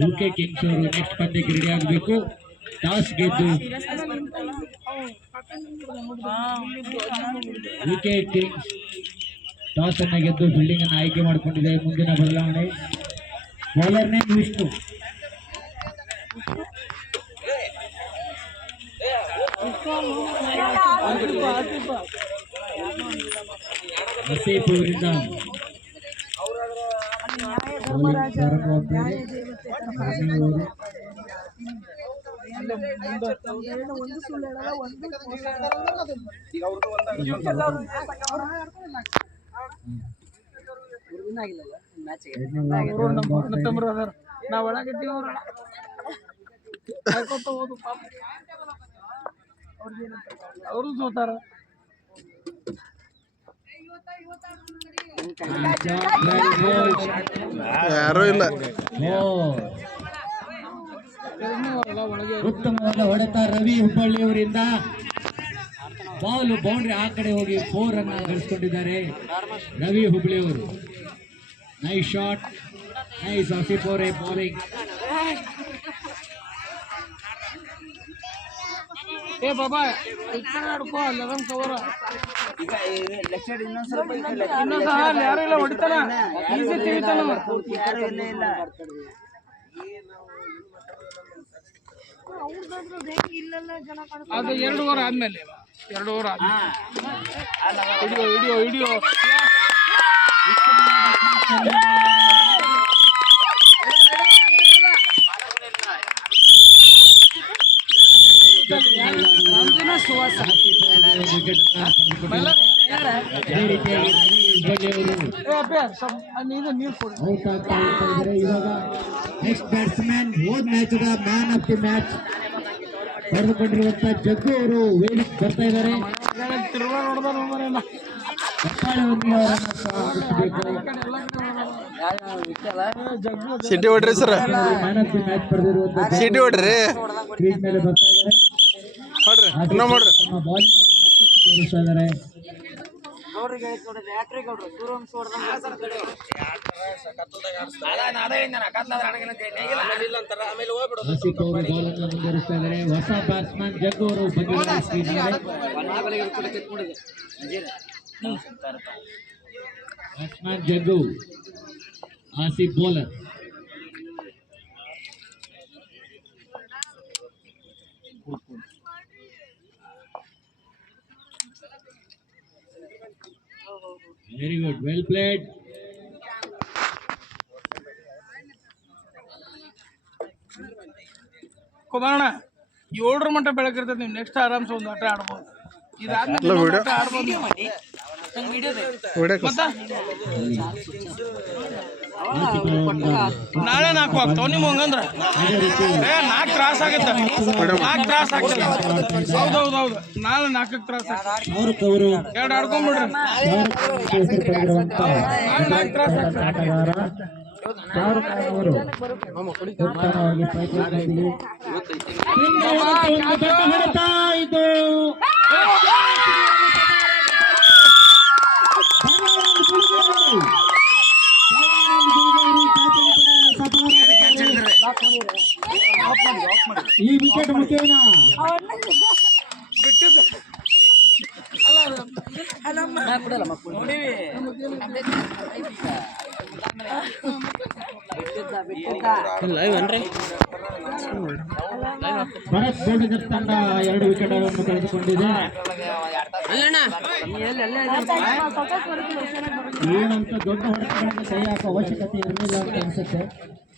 You K kings ಅವರು next ಪಂದ್ಯಕ್ಕೆ ready ಆಗಬೇಕು. ಟಾಸ್ ಗೆದ್ದು ಯು ಕೆ ಕಿಂಗ್ಸ್ ಟಾಸ್ ಅನ್ನ ಗೆದ್ದು ಫೀಲ್ಡಿಂಗ್ ಅನ್ನು ಆಯ್ಕೆ ಮಾಡಿಕೊಂಡಿದೆ. ಮುಂದಿನ ಬದಲಾವಣೆ. ಬೌಲರ್ ನೇಮ್ ವಿಷ್ಣು ಆಸೀಫ್ ಅವರಿಂದ bowling ಪ್ರಾರಂಭವಾಗ್ತಿದೆ. ರಾಜೀವ್ ಅವರು ಎರಡ್ನೇ over ಪ್ರಾರಂಭವಾಗ್ತಾ ಇದೆ. ನಾವ್ ಒಳಗಿದ್ದೀವಿ ಅವರು. ಸೋತಾರ ಯಾರೂ ಇಲ್ಲ. ಉತ್ತಮವಾದ ಹೊಡೆತ ರವಿ ಹುಬ್ಬಳ್ಳಿಯವರಿಂದ ಬಾಲು ಬೌಂಡ್ರಿ ಆ ಕಡೆ ಹೋಗಿ ಫೋರ್ ಅನ್ನ ಗಳಿಸ್ಕೊಂಡಿದ್ದಾರೆ ರವಿ ಹುಬ್ಳಿಯವರು ನೈಸ್ ಶಾಟ್ ನೈಸ್ ಆಸಿಫ್ ಅವರೇ ಬೌಲಿಂಗ್ ಏ ಬಾಬಾ ಈ ಯಾರು ಇಲ್ಲ ಹೊಡಿತಾನ? ಈಸಿ ತಿಳಿತಾನ ಅದು ಎರಡು ವಾರ ಆದ್ಮೇಲೆ. ಎರಡು ಓವರ್ ಆದ್ಮೇಲೆ ಹಿಡಿಯೋ ಹಿಡಿಯೋ ಹಿಡಿಯೋ ಅದೇ ರೀತಿಯಾಗಿ ರವಿ ಹುಬ್ಬಳ್ಳಿ ಅವರು ಏ ಅಪ್ಪೆ ಸ್ವಲ್ಪ ನೀನು ನೀರು ಕೊಡು. ಔಟ್ ಆಗ್ತಾ ಹೋಗ್ತಾ ಇದ್ದಾರೆ ಇವಾಗ ನೆಕ್ಸ್ಟ್ ಬ್ಯಾಟ್ಸ್ಮನ್ ಹೋದ್ match man of the match ಪಡೆದುಕೊಂಡಿರುವಂತ Jaggu ಅವರು ವೇದಿಕೆ ಬರ್ತಾ ಇದ್ದಾರೆ. ಸಿಟಿ ಹೊಡ್ರಿ sir man of the match ಪಡೆದಿರುವಂತ ಸಿಟಿ ಹೊಡ್ರಿ. ಕ್ರೀಸ್ ಮೇಲೆ ಬರ್ತಾ ಇದ್ದಾರೆ. ಹೊಡ್ರಿ. ಇನ್ನೂ ಮಾಡ್ರಿ ತಮ್ಮ ಬೌಲಿಂಗ್ ಮುಂದುವರಿಸ್ತಾ ಇದ್ದಾರೆ ಅವರು ಮುಂದುವರಿಸ್ತಾ ಇದ್ದಾರೆ ಹೊಸ ಬ್ಯಾಟ್ಸ್ಮನ್ ಜಗ್ಗು ಅವರು ಬಂದಿದ್ದಾರೆ batsman Jaggu Asif bowler very good well played Kumaranna ಏಳರ ಮಟ್ಟ ಬೆಳಕಿರ್ತದೆ ನೀವು ನೆಕ್ಸ್ಟ್ ಆರಾಮ್ಸೆ ಒಂದು ಆಟ ಆಡ್ಬೋದು. ಇದಾದ್ಮೇಲೆ ಆಡ್ಬೋದು ಮತ್ತ? ನಾಳೆ ನಾಲ್ಕು ಆಗ್ತಾವ ನಿಮ್ಮ ಹಂಗಂದ್ರ ನಾಲ್ಕು ತ್ರಾಸ ಆಗತ್ತ ನಾಲ್ಕು ತ್ರಾಸ ಆಗ್ತದೆ ಹೌದು ಹೌದು ನಾಳೆ ನಾಲ್ಕಕ್ಕೆ ತ್ರಾಸ ಎರಡು ಆಡ್ಕೊಂಡ್ಬಿಡ್ರಿ ನಾಳೆ ನಾಲ್ಕು ತ್ರಾಸ ಆಗ್ತದೆ ಶಾರುಖ್ ಖಾನ್ ಅವರು ಉತ್ತಮವಾಗಿ ಪ್ರಯತ್ನಿಸಿದಲ್ಲಿ ಒಂದು ದೊಡ್ಡ ಹೊಡೆತ ಇದು ಈ ವಿಕೆಟ್ ಮುಖೇನ ಭರತ್ ತಂಡ ಎರಡು ವಿಕೆಟ್ ಅನ್ನು ಕಳೆದುಕೊಂಡಿದೆ. ಏನಂತ ದೊಡ್ಡ ಹೊಡೆತಗಳನ್ನು ಕೈ ಅವಶ್ಯಕತೆ ಇರಲಿಲ್ಲ ಅಂತ ಅನ್ಸುತ್ತೆ.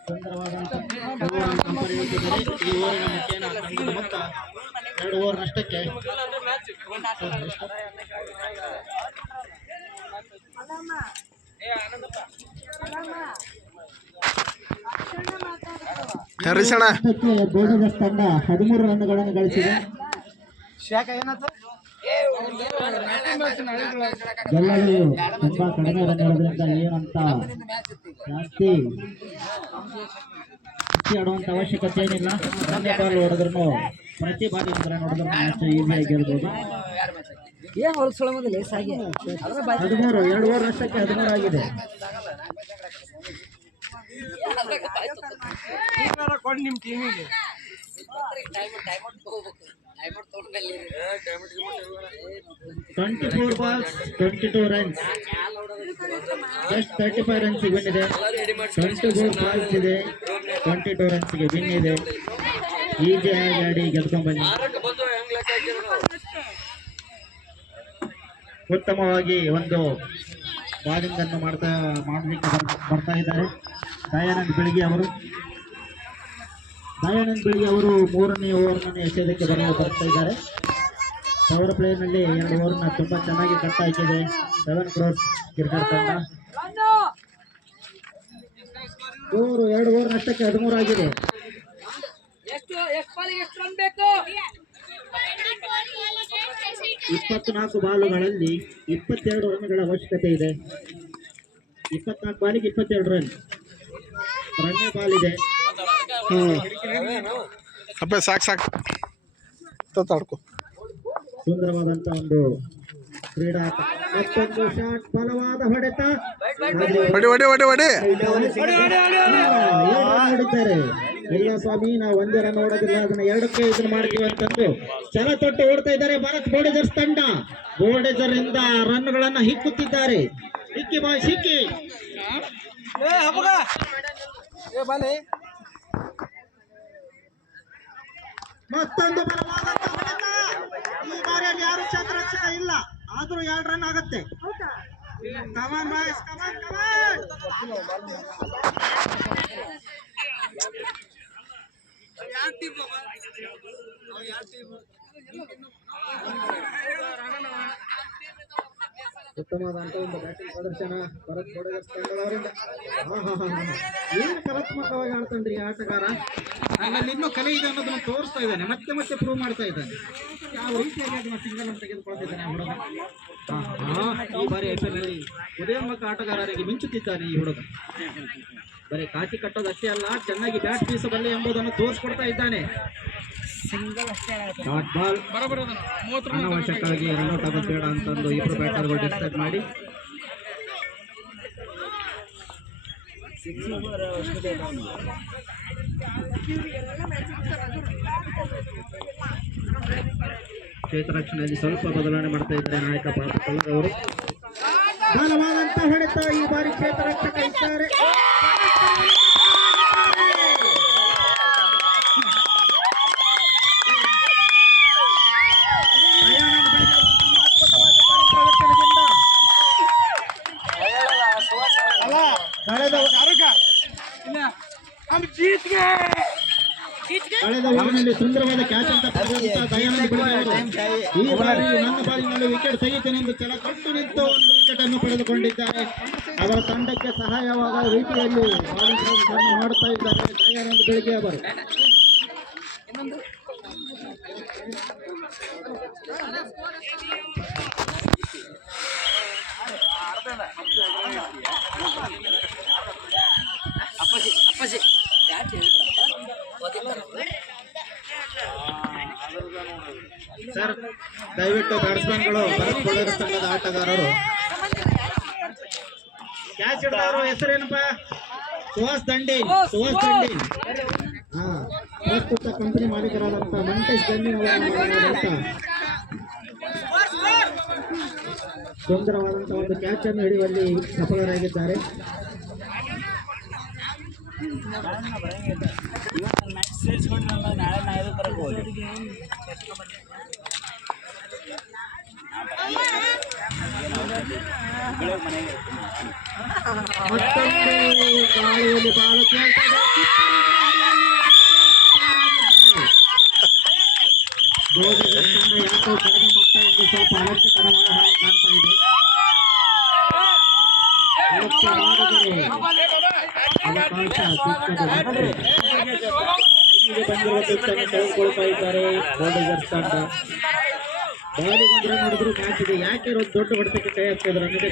ಸುಂದರವಾದಂಥ ಓವರನ್ನು ಪಡೆಯುತ್ತಿದ್ದಾರೆ ಈ ಓವರಿನ ಮುಖೇನ ತಂಡದ ಮೊತ್ತ ಎರಡು ಓವರ್ ನಷ್ಟಕ್ಕೆ ಏ ಅಣ್ಣ ನಷ್ಟಕ್ಕೆ ಬೋರ್ಡರ್ಸ್ ತಂಡ ಹದಿಮೂರು ರನ್ಗಳನ್ನು ಗಳಿಸಿದೆ. ಗೆಲ್ಲಲು ತುಂಬಾ ಕಡಿಮೆ ರನ್ ಇರೋದ್ರಿಂದ ಏನಂತ ಜಾಸ್ತಿ ಆಡುವಂತ ಅವಶ್ಯಕತೆ ಏನಿಲ್ಲ. ಒಂದೇ ಬಾಲ್ ಹೊಡೆದ್ರು ಪ್ರತಿ ಬಾರಿ ಅಂದ್ರೆ ನೋಡಿದ್ರು ಮ್ಯಾಚ್ ಈಸಿಯಾಗಿ ಗೆಲ್ಬೋದು. ಹದಿಮೂರು ಎರಡು ಓವರ್ ನಷ್ಟಕ್ಕೆ ಹದಿಮೂರು ಆಗಿದೆ. Twenty four balls twenty two runs just thirty five runs win ಇದೆ ಟ್ವೆಂಟಿ ಫೋರ್ ಬಾಲ್ಸ್ ಇದೆ ಟ್ವೆಂಟಿ ಟೂ ರನ್ಸ್ಗೆ ವಿನ್ ಇದೆ ಈಜಿಯಾಗಿ ಆಡಿ ಗೆದ್ಕೊಂಡ್ ಬನ್ನಿ. ಉತ್ತಮವಾಗಿ ಒಂದು ಬಾಲಿಂಗ್ ಅನ್ನು ಮಾಡ್ತಾ, ಮಾಡಲಿಕ್ಕೆ ಬರ್- ಬರ್ತಾ ಇದ್ದಾರೆ. ದಯಾನಂದ್ ಬೆಳಗ್ಗೆ ಅವರು. ದಯಾನಂದ್ ಬೆಳಗ್ಗೆ ಅವರು ಮೂರನೇ ಓವರ್ನನ್ನು ಎಸೆಯೋದಕ್ಕೆ ಬರ ಬರ್ತಾ ಇದ್ದಾರೆ. ಪವರ್ ಪ್ಲೇನಲ್ಲಿ ಎರಡು ಓವರ್ನ ತುಂಬಾ ಚೆನ್ನಾಗಿ ಕಟ್ ಹಾಕಿದೆ ಸೆವೆನ್ ಕ್ರೋರ್ಸ್ ಕ್ರಿಕೆಟ್ ತಂಡ. ಓವರ್ ಎರಡು ಓವರ್ ನಷ್ಟಕ್ಕೆ ಹದಿಮೂರು ಆಗಿದೆ. ಇಪ್ಪತ್ನಾಲ್ಕು ಬಾಲುಗಳಲ್ಲಿ ಇಪ್ಪತ್ತೆರಡು ರನ್ಗಳ ಅವಶ್ಯಕತೆ ಇದೆ. ಇಪ್ಪತ್ನಾಲ್ಕು ಬಾಲಿಗೆ ಇಪ್ಪತ್ತೆರಡು ರನ್. ರನ್ನೇ ಬಾಲ್ ಇದೆ ಹ್ಞೂ ಅಪ್ಪ ಸಾಕು ಸಾಕು. ತತ್ತಾಡ್ಕೊ ಸುಂದರವಾದಂತ ಒಂದು ಕ್ರೀಡಾ ಮತ್ತೊಂದು ಶಾಟ್ ಬಲವಾದ ಹೊಡೆತ. ಹೊಡಿ ಹೊಡಿ ಹೊಡಿ ಹೊಡಿ. ನೋಡಿದ್ದಾರೆ ಇಲ್ಲ ಸ್ವಾಮಿ ನಾವು ಒಂದೇ ರನ್ ಓಡೋದಿಲ್ಲ ಅದನ್ನ ಎರಡಕ್ಕೆ ಇದನ್ನ ಮಾಡ್ತೀವಿ ಅಂತಂದು ಛಲ ತೊಟ್ಟು ಓಡ್ತಾ ಇದ್ದಾರೆ. ಭಾರತ್ ಬೋರ್ಡೇಜರ್ಸ್ ತಂಡ. ಬೋರ್ಡೇಜರ್ ಇಂದ ರನ್ಗಳನ್ನ ಹಿಕ್ಕುತ್ತಿದ್ದಾರೆ. ಹಿಕ್ಕಿ ಬಾಯ್ ಸಿಕ್ಕಿ ಮತ್ತೊಂದು ಬಲವಾದಂತ ಹೊಡೆತ ಈ ಬಾರಿಯಲ್ಲಿ ಯಾರು ಚಂದ್ರ ಇಲ್ಲ. ಆದ್ರೂ ಎರಡು ರನ್ ಆಗುತ್ತೆ. ಕಮಾನ್ ಬಾಯ್ಸ್ ಕಮಾನ್ ಕಮಾನ್ ಉತ್ತಮವಾದಂತ ಒಂದು ಬ್ಯಾಟಿಂಗ್ ಪ್ರದರ್ಶನ ಭರತ್ ಆಹಾಹಾಹಾ. ಏನು ಕಲಾತ್ಮಕವಾಗಿ ಆಡ್ತಾನ್ರಿ ಆಟಗಾರ? ನನ್ನಲ್ಲಿ ಇನ್ನೂ ಕಲೆ ಇದೆ ಅನ್ನೋದನ್ನ ತೋರಿಸ್ತಾ ಇದ್ದಾನೆ. ಮತ್ತೆ ಮತ್ತೆ ಪ್ರೂವ್ ಮಾಡ್ತಾ ಇದ್ದಾನೆ. ಯಾವ ರೀತಿಯಾಗಿ ಅದನ್ನ ಸಿಂಗಲ್ ಅನ್ನು ತೆಗೆದುಕೊಳ್ತಿದ್ದಾನೆ ಆ ಹುಡುಗ? ಈ ಬಾರಿ ಐ ಪಿ ಎಲ್ ಉದಯೋನ್ಮುಖ ಆಟಗಾರರಿಗೆ ಮಿಂಚುತ್ತಿದ್ದಾನೆ ಈ ಹುಡುಗ. ಬರೀ ಕಾಟಿ ಕಟ್ಟೋದಷ್ಟೇ ಅಲ್ಲ ಚೆನ್ನಾಗಿ ಬ್ಯಾಟ್ ಬೀಸಬಲ್ಲೆ ಎಂಬುದನ್ನು ತೋರಿಸ್ಕೊಡ್ತಾ ಇದ್ದಾನೆ. ಡಾಟ್ ಬಾಲ್ ಅನಾವಶ್ಯಕವಾಗಿ ರನ್ಔಟ್ ಆಗೋದು ಬೇಡ ಅಂತಂದು ಇಬ್ಬರು ಬ್ಯಾಟರ್ಗಳು ಡಿಸೈಡ್ ಮಾಡಿ. ಕ್ಷೇತ್ರರಕ್ಷಣೆಯಲ್ಲಿ ಸ್ವಲ್ಪ ಬದಲಾವಣೆ ಮಾಡ್ತಾ ಇದ್ದಾರೆ ನಾಯಕ ಕಲ್ಲರವರು ಬಲವಾದಂತ ಹೇಳುತ್ತಾ ಈ ಬಾರಿ ಕ್ಷೇತ್ರರಕ್ಷಕ ಇದ್ದಾರೆ. ಕಟ್ಟು ನಿಂತು ಒಂದು ವಿಕೆಟ್ ಅನ್ನು ಪಡೆದುಕೊಂಡಿದ್ದಾರೆ. ಅವರ ತಂಡಕ್ಕೆ ಸಹಾಯವಾದ ರೀತಿಯಲ್ಲಿ ಮಾಡುತ್ತಾ ಇದ್ದಾರೆ. ದಯಾನಂದ ಬೆಳಗೆ ಅವರು ಅಪ್ಪಾಜಿ ಯಾಕೆ ಸರ್ ದಯವಿಟ್ಟು ಬ್ಯಾಟ್ಸ್ಮನ್ಗಳು ಭರತ್ ಕೊಳ್ಳೇರು ತಂಡದ ಆಟಗಾರರು. ಕ್ಯಾಚ್ ಹಿಡಿದವರು ಹೆಸರೇನಪ್ಪ? ಸುಹಾಸ್ ದಂಡಿ ಸುಹಾಸ್. ದಂಡಿ. ಹಾ ಪ್ರಸ್ತುತ ಕಂಪನಿ ಮಾಲೀಕರಾದಂತ ಮಂಟೇಶ್ ದಂಡಿ ಅವರ ಸುಂದರವಾದಂತಹ ಒಂದು ಕ್ಯಾಚ್ ಅನ್ನು ಹಿಡಿಯುವಲ್ಲಿ ಸಫಲರಾಗಿದ್ದಾರೆ. ಮತ್ತೊಂದು ಗಾಳಿಯಲ್ಲಿ ಬಾಲು ಕೇಳ್ತಾ ಇದೆ. ಬೋಧಕರ ತಂಡ ಅಲಕ್ಷ್ಯ ಮಾಡಿದರೆ ಮ್ಯಾಚ್ ಇದೆ. ಯಾಕೆ ಒಂದು ದೊಡ್ಡ ಹೊಡೆತಕ್ಕೆ ಕೈ ಹಾಕ್ತಿದ್ರು ಅನ್ನೋದೇ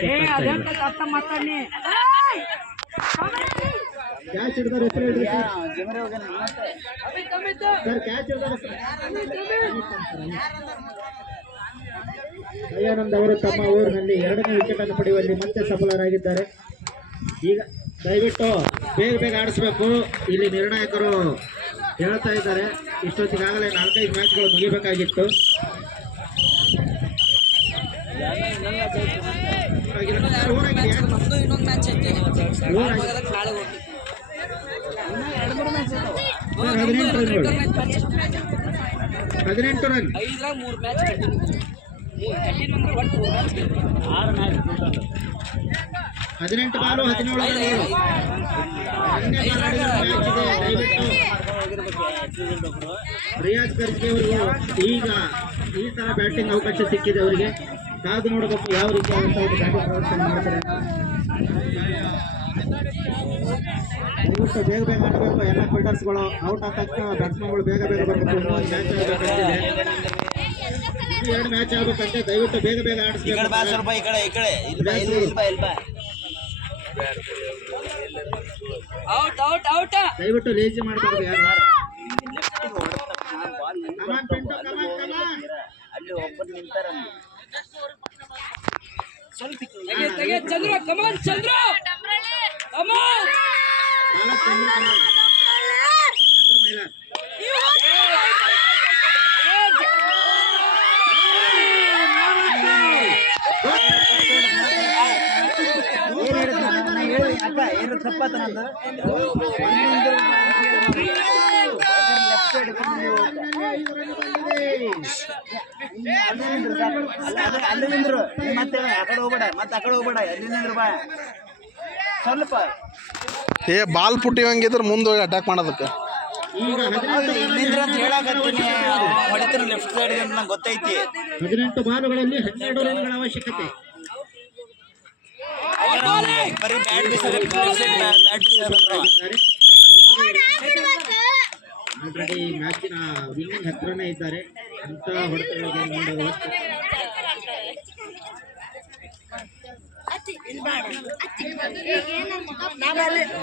ಕ್ಯಾಚ್ ಹಿಡಿದವ್ರ ಹೆಸರು ಹೇಳ್ರಿ. ಸರ್ ಸರ್ ಕ್ಯಾಚ್ ಹಿಡಿದವ್ರ ದಯಾನಂದ್ ಅವರು ತಮ್ಮ ಊರಿನಲ್ಲಿ ಎರಡನೇ ವಿಕೆಟ್ ಅನ್ನು ಪಡೆಯುವಲ್ಲಿ ಮತ್ತೆ ಸಫಲರಾಗಿದ್ದಾರೆ. ಈಗ ದಯವಿಟ್ಟು ಬೇಗ ಬೇಗ ಆಡಿಸ್ಬೇಕು. ಇಲ್ಲಿ ನಿರ್ಣಾಯಕರು ಹೇಳ್ತಾ ಇದ್ದಾರೆ. ಇಷ್ಟೊತ್ತಿಗಾಗಲೇ ನಾಲ್ಕೈದು ಮ್ಯಾಚ್ಗಳು ಮುಗಿಬೇಕಾಗಿತ್ತು. ಇನ್ನೊಂದು ಮ್ಯಾಚ್ ಹದಿನೆಂಟು ರನ್ ಹದಿನೆಂಟು ಬಾಲು ಹದಿನೇಳು ರಿಯಾಜ್ ಈಗ ಈ ತರ ಬ್ಯಾಟಿಂಗ್ ಅವಕಾಶ ಸಿಕ್ಕಿದೆ ಅವರಿಗೆ. ಕಾದು ನೋಡಬೇಕು ಯಾವ ರೀತಿ ದಯವಿಟ್ಟು ಬೇಗ ಬೇಗ ಮಾಡಬೇಕು. ಎಲ್ಲ ಫೀಲ್ಡರ್ಸ್ಗಳು ಔಟ್ ಆದ ತಕ್ಷಣ ಬ್ಯಾಟ್ಸ್ಮನ್ಗಳು ಬೇಗ ಬೇಗ ಬರಬೇಕು. ಎರಡು ಮ್ಯಾಚ್ ಆಗಬೇಕಂತೆ ದಯವಿಟ್ಟು ಬೇಗ ಬೇಗ ಆಡಿಸ್ಬೇಕು. ದಯವಿಟ್ಟು ಲೇಜಿ ಮಾಡಬಾರ್ದು ಯಾರು. ಅಲ್ಲಿ ಒಬ್ಬರು ನಿಂತಾರ ಚಂದ್ರ ಕಮಲ್ ಚಂದ್ರ ಕಮಾನ್ ಬಾಲಕ್ ಚಂದ್ರ ಕಮಲ್. ಅಲ್ಲಿ ನಿಂದ್ರು ಮತ್ತೆ ಆ ಕಡೆ ಹೋಗ್ಬೇಡ ಮತ್ತೆ ಆ ಕಡೆ ಹೋಗ್ಬೇಡ ಅಲ್ಲಿ ನಿಂದ್ರು ಬಾ ಸ್ವಲ್ಪ ಏ ಬಾಲ್ ಪುಟ್ಟಿವಂಗಿದ್ರೆ ಮುಂದೆ ಹೋಗಿ ಅಟ್ಯಾಕ್ ಮಾಡೋದಕ್ಕೆ. ಈಗ ಹದಿನೆಂಟು ಇಲ್ಲಿಂದ್ರ ಅಂತ ಹೇಳಕತ್ತೀನಿ ಹೊಡಿತಾರ ಲೆಫ್ಟ್ ಸೈಡ್ ಅಂತ ನಂಗೆ ಗೊತ್ತೈತಿ ಹದಿನೆಂಟು ಬಾಲುಗಳಲ್ಲಿ ಹನ್ನೆರಡು ರನ್ಗಳ ಅವಶ್ಯಕತೆ. ಬರೀ ಬ್ಯಾಟ್ ಬೀಸರ್ ಬ್ಯಾಟ್ ಬೀಸರ್ ಆಲ್ರೆಡಿ ಮ್ಯಾಚಿನ ವಿನ್ನಿಂಗ್ ಹತ್ರನೇ ಇದ್ದಾರೆ. ಅಂತ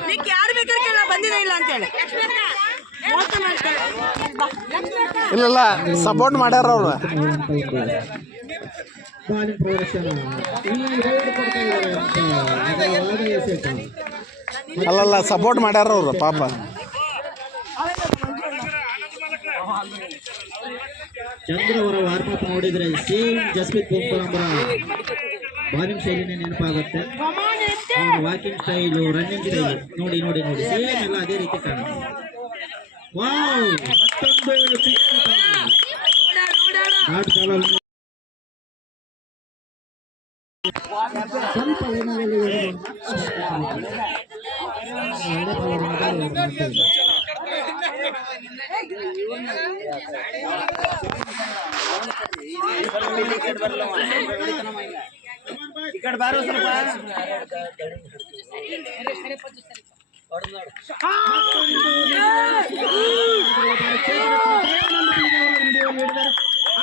ನಿಕ್ ಯಾರು ಬೇಕಾದ್ರೆ ಕೇಳ ಬಂದಿದೆ ಇಲ್ಲ ಅಂತೇಳಿ ಇಲ್ಲ ಸಪೋರ್ಟ್ ಮಾಡ್ಯಾರ ಅವ್ರು. ಅಲ್ಲಲ್ಲ ಸಪೋರ್ಟ್ ಮಾಡ್ಯಾರ ಅವ್ರು ಪಾಪ. ಚಂದ್ರ ಅವರ ವಾರ್ಮಪ್ ನೋಡಿದ್ರೆ ಸೇಮ್ ಜಸ್ಮಿತ್ ಅವರ ಬಾಲಿಂಗ್ ಶೈಲಿನೇ ನೆನಪಾಗುತ್ತೆ. ವಾಕಿಂಗ್ ಸ್ಟೈಲು ರನ್ನಿಂಗ್ ಸ್ಟೈಲ್ ನೋಡಿ ನೋಡಿ ನೋಡಿ. ಸೇಮ್ ಎಲ್ಲ ಅದೇ ರೀತಿ ಕಾಣುತ್ತೆ. ವಾವ್ ಮತ್ತೊಂದು. ಡಾಟ್ ಬಾಲಲ್ಲಿ ಸ್ವಲ್ಪ ಎಡೆ ಬಾಲಲ್ಲಿ ಮಾಡ್ತಾ ಇದ್ದಾರೆ. ಈ ಕಡೆ ಬಾರೋ ಸ್ವಲ್ಪ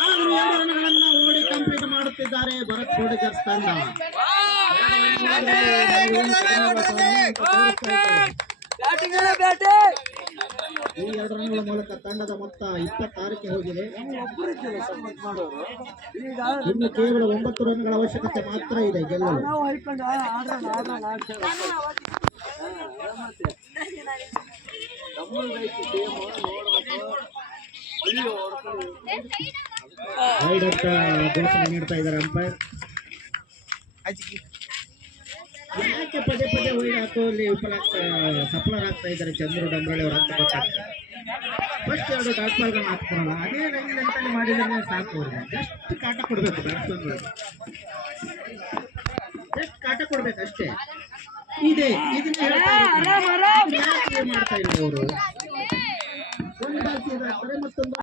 ಆರು ಎರಡು ರನ್ಗಳನ್ನ ಓಡಿ ಕಂಪ್ಲೀಟ್ ಮಾಡುತ್ತಿದ್ದಾರೆ ಭರತ್ ಕೋಡಿಗರ್ಸ್ ತಂಡ ಬ್ಯಾಟಿಂಗ್ ಬ್ಯಾಟಿಂಗ್ ಈ ಎರಡು ರನ್ಗಳ ಮೂಲಕ ತಂಡದ ಮೊತ್ತ ಇಪ್ಪತ್ತಾರಕ್ಕೆ ಹೋಗಿದೆ. ಇನ್ನು ಕೇವಲ ಒಂಬತ್ತು ರನ್ಗಳ ಅವಶ್ಯಕತೆ ಮಾತ್ರ ಇದೆ ಗೆಲ್ಲಲು. ಘೋಷಣೆ ನೀಡ್ತಾ ಇದ್ದಾರೆ ಅಂಪೈರ್. ಯಾಕೆ ಪದೇ ಪದೇ ವೈಡ್ ಹಾಕುವಲ್ಲಿ ವಿಫಲಾಗ್ತಾ ಸಫಲರಾಗ್ತಾ ಇದ್ದಾರೆ ಚಂದ್ರು ಡಂಬರಳ್ಳಿ ಅವರು ಅಂತ ಗೊತ್ತಾಗ್ತದೆ ಫಸ್ಟ್ ಎರಡು ಡಾಟ್ ಬಾಲ್ಗಳನ್ನ ಹಾಕ್ತಾರಲ್ಲ ಅದೇ ರೈಲ್ ಅಂತ ಮಾಡಿದ್ರೆ ಸಾಕು ಅವ್ರಿಗೆ. ಜಸ್ಟ್ ಕಾಟ ಕೊಡಬೇಕು ಜಸ್ಟ್ ಕಾಟ ಕೊಡ್ಬೇಕು ಅಷ್ಟೇ. ಇದೆ. ಇದನ್ನ ಹೇಳ್ತಾ ಮಾಡ್ತಾ ಇಲ್ಲ ಅವರು? ಒಂದು ಬಾಲ್ ಆಗ್ತಾರೆ ಮತ್ತೊಂದು